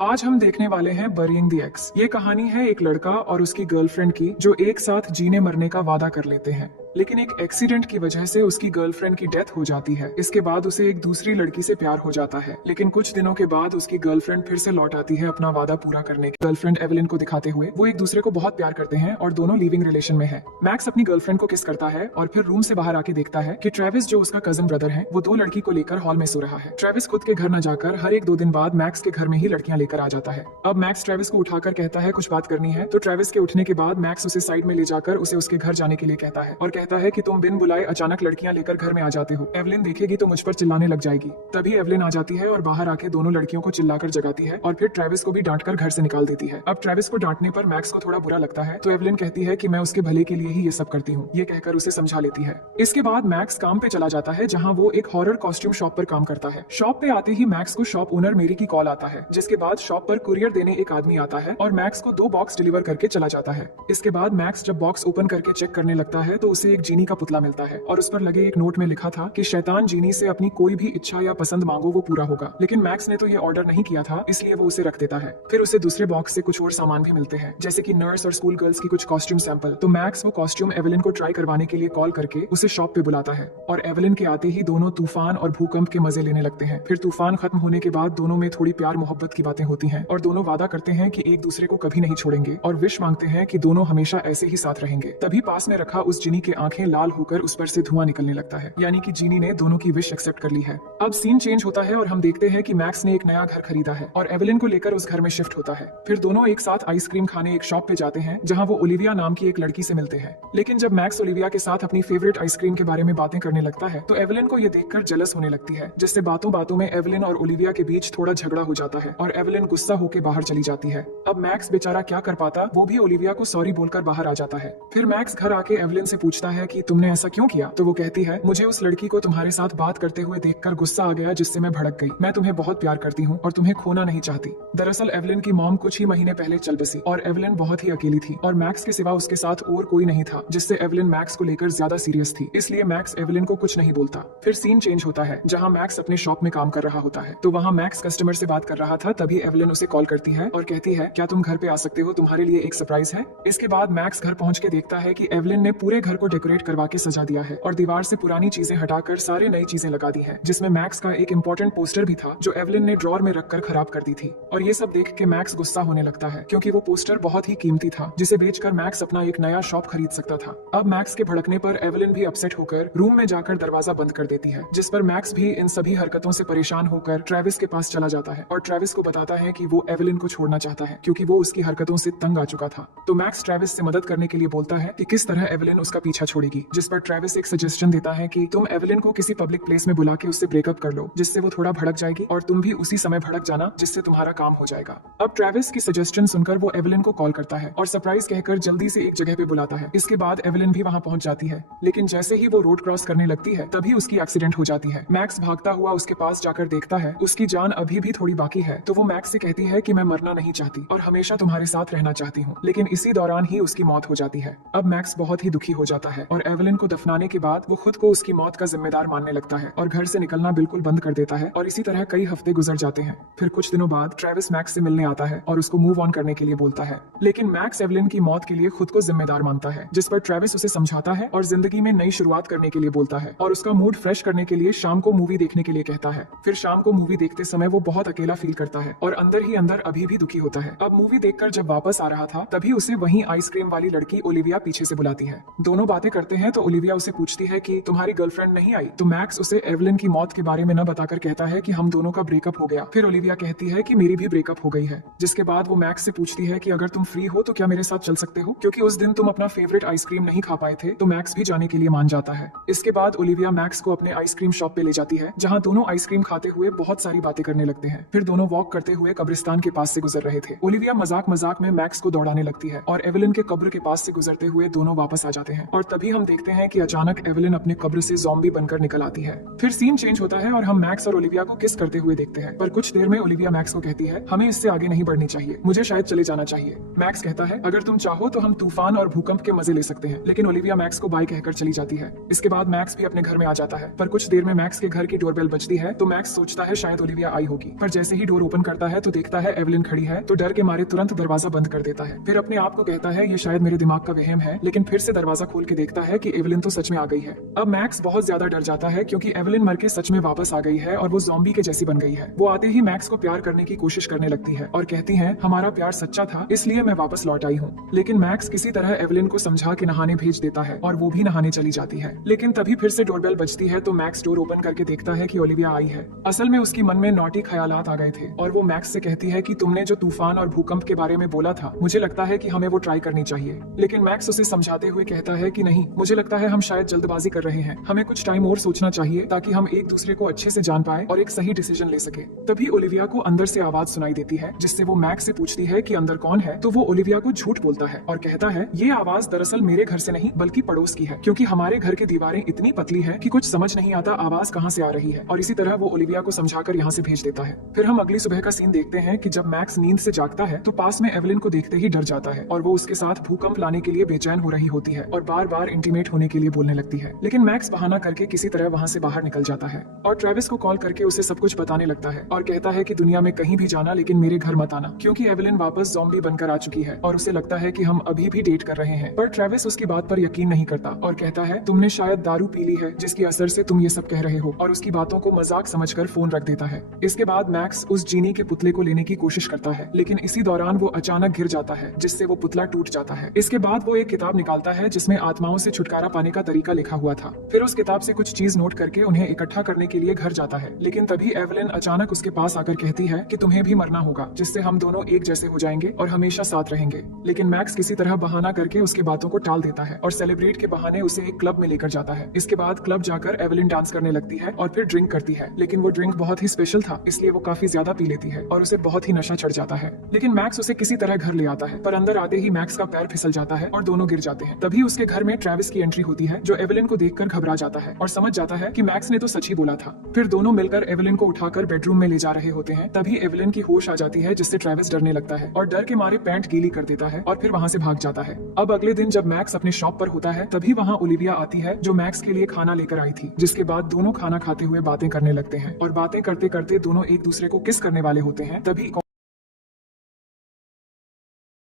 आज हम देखने वाले हैं बरीइंग द एक्स। ये कहानी है एक लड़का और उसकी गर्लफ्रेंड की जो एक साथ जीने मरने का वादा कर लेते हैं, लेकिन एक एक्सीडेंट की वजह से उसकी गर्लफ्रेंड की डेथ हो जाती है। इसके बाद उसे एक दूसरी लड़की से प्यार हो जाता है, लेकिन कुछ दिनों के बाद उसकी गर्लफ्रेंड फिर से लौट आती है अपना वादा पूरा करने की। गर्लफ्रेंड एवलिन को दिखाते हुए वो एक दूसरे को बहुत प्यार करते हैं और दोनों लिविंग रिलेशन में है। मैक्स अपनी गर्लफ्रेंड को किस करता है और फिर रूम से बाहर आके देखता है कि ट्रेविस जो उसका कजन ब्रदर है वो दो लड़की को लेकर हॉल में सो रहा है। ट्रेविस खुद के घर न जाकर हर एक 2 दिन बाद मैक्स के घर में ही लड़कियां लेकर आ जाता है। अब मैक्स ट्रेविस को उठाकर कहता है कुछ बात करनी है, तो ट्रेविस के उठने के बाद मैक्स उसे साइड में ले जाकर उसे उसके घर जाने के लिए कहता है और कहता है कि तुम बिन बुलाए अचानक लड़कियां लेकर घर में आ जाते हो। एवलिन देखेगी तो मुझ पर चिल्लाने लग जाएगी। तभी एवलिन आ जाती है और बाहर आके दोनों लड़कियों को चिल्लाकर जगाती है और फिर ट्रेविस को भी डांटकर घर से निकाल देती है। अब ट्रेविस को डांटने पर मैक्स को थोड़ा बुरा लगता है, तो एवलिन कहती है कि मैं उसके भले के लिए ही ये सब करती हूँ। ये कहकर उसे समझा लेती है। इसके बाद मैक्स काम पे चला जाता है, जहाँ वो एक हॉरर कॉस्ट्यूम शॉप पर काम करता है। शॉप पे आते ही मैक्स को शॉप ओनर मेरी की कॉल आता है, जिसके बाद शॉप पर कुरियर देने एक आदमी आता है और मैक्स को 2 बॉक्स डिलीवर करके चला जाता है। इसके बाद मैक्स जब बॉक्स ओपन करके चेक करने लगता है तो उसे एक जीनी का पुतला मिलता है और उस पर लगे एक नोट में लिखा था कि शैतान जीनी से अपनी कोई भी इच्छा या पसंद मांगो वो पूरा होगा। लेकिन मैक्स ने तो ये ऑर्डर नहीं किया था, इसलिए वो उसे रख देता है। फिर उसे दूसरे बॉक्स से कुछ और सामान भी मिलते हैं, जैसे कि नर्स और स्कूल गर्ल्स की कुछ कॉस्ट्यूम सैंपल। तो मैक्स वो कॉस्ट्यूम एवलिन को ट्राई करवाने के लिए कॉल करके उसे शॉप पे बुलाता है और एवलिन के आते ही दोनों तूफान और भूकंप के मजे लेने लगते हैं। फिर तूफान खत्म होने के बाद दोनों में थोड़ी प्यार मोहब्बत की बातें होती हैं और दोनों वादा करते हैं कि एक दूसरे को कभी नहीं छोड़ेंगे और विश मांगते हैं कि दोनों हमेशा ऐसे ही साथ रहेंगे। तभी पास में रखा उस जीनी के आंखें लाल होकर उस पर से धुआं निकलने लगता है, यानी कि जीनी ने दोनों की विश एक्सेप्ट कर ली है। अब सीन चेंज होता है और हम देखते हैं कि मैक्स ने एक नया घर खरीदा है और एवलिन को लेकर उस घर में शिफ्ट होता है। फिर दोनों एक साथ आइसक्रीम खाने एक शॉप पे जाते हैं, जहाँ वो ओलिविया नाम की एक लड़की से मिलते हैं। लेकिन जब मैक्स ओलिविया के साथ अपनी फेवरेट आइसक्रीम के बारे में बातें करने लगता है तो एवलिन को ये देखकर जेलस होने लगती है, जिससे बातों बातों में एवलिन और ओलिविया के बीच थोड़ा झगड़ा हो जाता है और एवलिन गुस्सा होकर बाहर चली जाती है। अब मैक्स बेचारा क्या कर पाता, वो भी ओलिविया को सॉरी बोलकर बाहर आ जाता है। फिर मैक्स घर आके एवलिन से पूछता है कि तुमने ऐसा क्यों किया, तो वो कहती है मुझे उस लड़की को तुम्हारे साथ बात करते हुए देखकर गुस्सा आ गया, जिससे मैं भड़क गई। मैं तुम्हें बहुत प्यार करती हूँ और तुम्हें खोना नहीं चाहती। दरअसल एवलिन की मॉम कुछ ही महीने पहले चल बसी और एवलिन बहुत ही अकेली थी और मैक्स के सिवा उसके साथ और कोई नहीं था, जिससे एवलिन मैक्स को लेकर ज्यादा सीरियस थी। इसलिए मैक्स एवलिन को कुछ नहीं बोलता। फिर सीन चेंज होता है, जहाँ मैक्स अपने शॉप में काम कर रहा होता है। तो वहाँ मैक्स कस्टमर से बात कर रहा था, तभी एवलिन उसे कॉल करती है और कहती है क्या तुम घर पे आ सकते हो, तुम्हारे लिए एक सरप्राइज है। इसके बाद मैक्स घर पहुंच के देखता है कि एवलिन ने पूरे घर को डेकोरेट करवा के सजा दिया है और दीवार से पुरानी चीजें हटाकर सारे नई चीजें लगा दी है, जिसमें मैक्स का एक इंपॉर्टेंट पोस्टर भी था जो एवलिन ने ड्रॉर में रखकर खराब कर दी थी। और ये सब देख के मैक्स गुस्सा होने लगता है, क्योंकि वो पोस्टर बहुत ही कीमती था, जिसे बेचकर मैक्स अपना एक नया शॉप खरीद सकता था। अब मैक्स के भड़कने पर एवलिन भी अपसेट होकर रूम में जाकर दरवाजा बंद कर देती है, जिस पर मैक्स भी इन सभी हरकतों से परेशान होकर ट्रेविस के पास चला जाता है और ट्रेविस को बताता है कि वो एवलिन को छोड़ना चाहता है, क्योंकि वो उसकी हरकतों से तंग आ चुका था। तो मैक्स ट्रेविस से मदद करने के लिए बोलता है कि किस तरह एवलिन उसका पीछा छोड़ेगी, जिस पर ट्रेविस एक सजेशन देता है कि तुम एवलिन को किसी पब्लिक प्लेस में बुला के उससे ब्रेकअप कर लो, जिससे वो थोड़ा भड़क जाएगी और तुम भी उसी समय भड़क जाना, जिससे तुम्हारा काम हो जाएगा। अब ट्रेविस की सजेशन सुनकर वो एवलिन को कॉल करता है और सरप्राइज कहकर जल्दी से एक जगह पे बुलाता है। इसके बाद एवलिन भी वहाँ पहुंच जाती है, लेकिन जैसे ही वो रोड क्रॉस करने लगती है तभी उसकी एक्सीडेंट हो जाती है। मैक्स भागता हुआ उसके पास जाकर देखता है उसकी जान अभी भी थोड़ी बाकी है, तो वो मैक्स से कहती है कि मैं मरना नहीं चाहती और हमेशा तुम्हारे साथ रहना चाहती हूँ। लेकिन इसी दौरान ही उसकी मौत हो जाती है। अब मैक्स बहुत ही दुखी हो जाता है और एवलिन को दफनाने के बाद वो खुद को उसकी मौत का जिम्मेदार मानने लगता है और घर से निकलना बिल्कुल बंद कर देता है। और इसी तरह कई हफ्ते गुजर जाते हैं। फिर कुछ दिनों बाद ट्रेविस मैक्स से मिलने आता है और उसको मूव ऑन करने के लिए बोलता है, लेकिन मैक्स एवलिन की मौत के लिए खुद को जिम्मेदार मानता है, जिस पर ट्रेविस उसे समझाता है और जिंदगी में नई शुरुआत करने के लिए बोलता है और उसका मूड फ्रेश करने के लिए शाम को मूवी देखने के लिए कहता है। फिर शाम को मूवी देखते समय वो बहुत अकेला फील करता है और अंदर ही अंदर अभी भी दुखी होता है। अब मूवी देखकर जब वापस आ रहा था तभी उसे वहीं आइसक्रीम वाली लड़की ओलिविया पीछे से बुलाती है। दोनों बातें करते हैं तो ओलिविया उसे पूछती है कि तुम्हारी गर्लफ्रेंड नहीं आई, तो मैक्स उसे एवलिन की मौत के बारे में न बताकर कहता है कि हम दोनों का ब्रेकअप हो गया। फिर ओलिविया कहती है कि मेरी भी ब्रेकअप हो गई है, जिसके बाद वो मैक्स से पूछती है कि अगर तुम फ्री हो तो क्या मेरे साथ चल सकते हो, क्योंकि उस दिन तुम अपना फेवरेट आइसक्रीम नहीं खा पाए थे। तो मैक्स भी जाने के लिए मान जाता है। इसके बाद ओलिविया मैक्स को अपने आइसक्रीम शॉप पे ले जाती है, जहाँ दोनों आइसक्रीम खाते हुए बहुत सारी बातें करने लगते हैं। फिर दोनों वॉक करते हुए कब्रिस्तान के पास से गुजर रहे थे। ओलिविया मजाक मजाक में मैक्स को दौड़ाने लगती है और एवलिन के कब्र के पास से गुजरते हुए दोनों वापस आ जाते हैं और तभी हम देखते हैं कि अचानक एवेलिन अपने कब्र से ज़ॉम्बी बनकर निकल आती है। फिर सीन चेंज होता है और हम मैक्स और ओलिविया को किस करते हुए देखते हैं। पर कुछ देर में ओलिविया मैक्स को कहती है, हमें इससे आगे नहीं बढ़नी चाहिए, मुझे शायद चले जाना चाहिए। मैक्स कहता है, अगर तुम चाहो तो हम तूफान और भूकंप के मजे ले सकते हैं। लेकिन ओलिविया मैक्स को बाय कहकर चली जाती है। इसके बाद मैक्स भी अपने घर में आ जाता है। पर कुछ देर में मैक्स के घर की डोरबेल बजती है तो मैक्स सोचता है शायद ओलिविया आई होगी। पर जैसे ही डोर ओपन करता है तो देखता है एवेलिन खड़ी है, तो डर के मारे तुरंत दरवाजा बंद कर देता है। फिर अपने आप को कहता है, ये शायद मेरे दिमाग का वहम है। लेकिन फिर से दरवाजा खोल के देखता है कि एवेलिन तो सच में आ गई है। अब मैक्स बहुत ज्यादा डर जाता है क्योंकि एवेलिन मर के सच में वापस आ गई है और वो ज़ॉम्बी के जैसी बन गई है। वो आते ही मैक्स को प्यार करने की कोशिश करने लगती है और कहती है, हमारा प्यार सच्चा था, इसलिए मैं वापस लौट आई हूँ। लेकिन मैक्स किसी तरह एवेलिन को समझा के नहाने भेज देता है और वो भी नहाने चली जाती है। लेकिन तभी फिर से डोरबेल बजती है तो मैक्स डोर ओपन करके देखता है कि ओलिविया आई है। असल में उसकी मन में नॉटी ख्यालात आ गए थे और वो मैक्स से कहती है कि तुमने जो तूफान और भूकंप के बारे में बोला था, मुझे लगता है कि हमें वो ट्राई करनी चाहिए। लेकिन मैक्स उसे समझाते हुए कहता है कि नहीं, मुझे लगता है हम शायद जल्दबाजी कर रहे हैं, हमें कुछ टाइम और सोचना चाहिए ताकि हम एक दूसरे को अच्छे से जान पाए और एक सही डिसीजन ले सके। तभी ओलिविया को अंदर से आवाज सुनाई देती है जिससे वो मैक्स से पूछती है कि अंदर कौन है। तो वो ओलिविया को झूठ बोलता है और कहता है, ये आवाज दरअसल मेरे घर से नहीं बल्कि पड़ोस की है, क्योंकि हमारे घर की दीवारें इतनी पतली है कि कुछ समझ नहीं आता आवाज कहाँ से आ रही है। और इसी तरह वो ओलिविया को समझाकर यहाँ से भेज देता है। फिर हम अगली सुबह का सीन देखते हैं कि जब मैक्स नींद से जागता है तो पास में एवेलिन को देखते ही डर जाता है और वो उसके साथ भूकंप लाने के लिए बेचैन हो रही होती है और बार बार इंटीमेट होने के लिए बोलने लगती है। लेकिन मैक्स बहाना करके किसी तरह वहाँ से बाहर निकल जाता है और ट्रेविस को कॉल करके उसे सब कुछ बताने लगता है और कहता है कि दुनिया में कहीं भी जाना लेकिन मेरे घर मत आना, क्योंकि एवेलिन वापस ज़ॉम्बी बनकर आ चुकी है और उसे लगता है कि हम अभी भी डेट कर रहे हैं। पर ट्रेविस उसकी बात पर यकीन नहीं करता और कहता है, तुमने शायद दारू पी ली है जिसकी असर से तुम ये सब कह रहे हो, और उसकी बातों को मजाक समझकर फोन रख देता है। इसके बाद मैक्स उस जीनी के पुतले को लेने की कोशिश करता है, लेकिन इसी दौरान वो अचानक गिर जाता है जिससे वो पुतला टूट जाता है। इसके बाद वो एक किताब निकालता है जिसमें आत्माओं से छुटकारा पाने का तरीका लिखा हुआ था। फिर उस किताब से कुछ चीज नोट करके उन्हें इकट्ठा करने के लिए घर जाता है। लेकिन तभी एवेलिन अचानक उसके पास आकर कहती है कि तुम्हें भी मरना होगा, जिससे हम दोनों एक जैसे हो जाएंगे और हमेशा साथ रहेंगे। लेकिन मैक्स किसी तरह बहाना करके उसकी बातों को टाल देता है और सेलिब्रेट के बहाने उसे एक क्लब में लेकर जाता है। इसके बाद क्लब जाकर एवेलिन डांस करने लगती है और फिर ड्रिंक करती है, लेकिन वो ड्रिंक बहुत ही स्पेशल था इसलिए वो काफी ज्यादा पी लेती है और उसे बहुत ही नशा चढ़ जाता है। लेकिन मैक्स उसे किसी तरह घर ले आता है, पर अंदर आते ही मैक्स का पैर फिसल जाता है और दोनों गिर जाते हैं। तभी उसके घर में ट्रेविस की एंट्री होती है जो एवेलिन को देखकर घबरा जाता है और समझ जाता है कि मैक्स ने तो सच ही बोला था। फिर दोनों मिलकर एवेलिन को उठाकर बेडरूम में ले जा रहे होते हैं। तभी एवेलिन की होश आ जाती है जिससे ट्रेविस डरने लगता है और डर के मारे पैंट गीली कर देता है और फिर वहाँ से भाग जाता है। अब अगले दिन जब मैक्स अपने शॉप पर होता है तभी वहाँ ओलिविया आती है जो मैक्स के लिए खाना लेकर आई थी, जिसके बाद दोनों खाना खाते हुए बातें करने लगते हैं और बातें करते करते दोनों एक दूसरे को किस करने वाले होते हैं। तभी